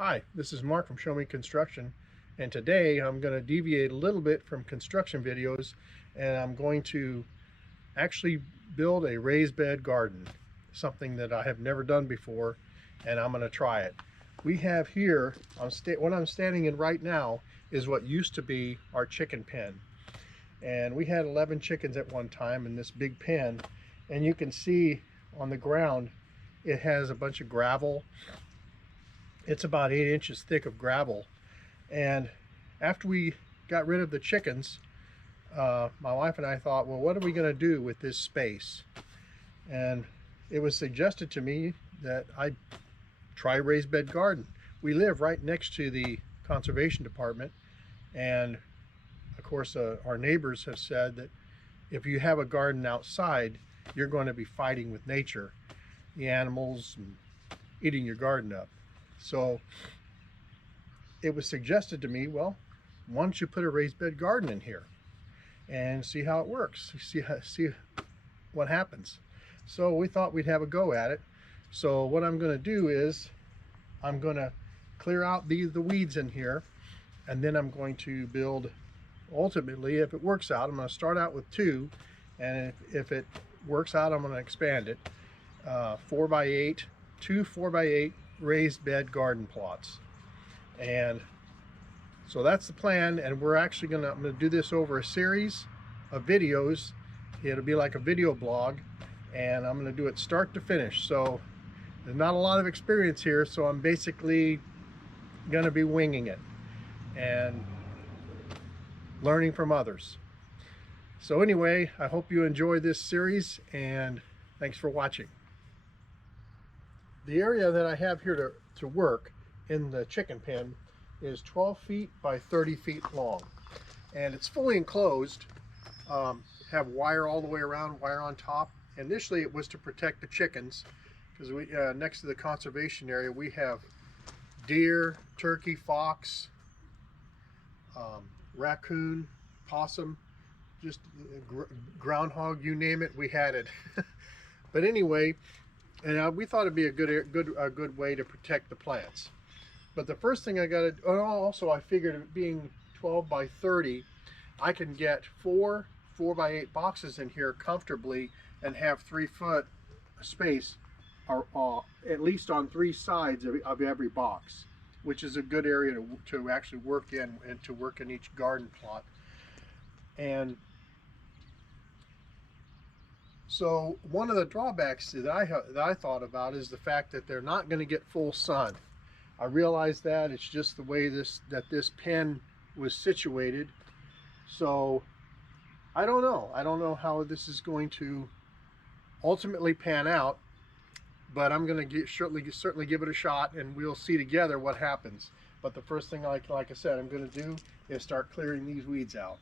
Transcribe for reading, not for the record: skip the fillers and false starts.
Hi, this is Mark from Show Me Construction, and today I'm going to deviate a little bit from construction videos, and I'm going to actually build a raised bed garden, something that I have never done before, and I'm going to try it. We have here, what I'm standing in right now is what used to be our chicken pen, and we had 11 chickens at one time in this big pen, and you can see on the ground it has a bunch of gravel. It's about 8 inches thick of gravel. And after we got rid of the chickens, my wife and I thought, well, what are we going to do with this space? And it was suggested to me that I try raised bed garden. We live right next to the conservation department, and of course our neighbors have said that if you have a garden outside, you're going to be fighting with nature, the animals, and eating your garden up. So it was suggested to me, well, why don't you put a raised bed garden in here and see how it works, see what happens. So we thought we'd have a go at it. So what I'm going to do is I'm going to clear out the weeds in here, and then I'm going to build, ultimately, if it works out, I'm going to start out with 2, and if it works out, I'm going to expand it. 4x8, 2 4x8 raised bed garden plots. And so that's the plan, and we're actually I'm gonna do this over a series of videos. It'll be like a video blog, and I'm gonna do it start to finish. So there's not a lot of experience here, so I'm basically gonna be winging it and learning from others. So anyway, I hope you enjoy this series, and thanks for watching. The area that I have here to work in the chicken pen is 12 feet by 30 feet long, and it's fully enclosed. Have wire all the way around, wire on top. Initially it was to protect the chickens, because we next to the conservation area we have deer, turkey, fox, raccoon, possum, just groundhog, you name it, we had it. But anyway, and we thought it'd be a good way to protect the plants. But the first thing I got to, also I figured it being 12 by 30, I can get 4 4x8 boxes in here comfortably and have 3 foot space, or at least on 3 sides of every box, which is a good area to actually work in, and to work in each garden plot. And so one of the drawbacks that I thought about is the fact that they're not going to get full sun. I realize that it's just the way this pen was situated. So I don't know how this is going to ultimately pan out, but I'm going to certainly give it a shot, and we'll see together what happens. But the first thing, like I said, I'm going to do is start clearing these weeds out.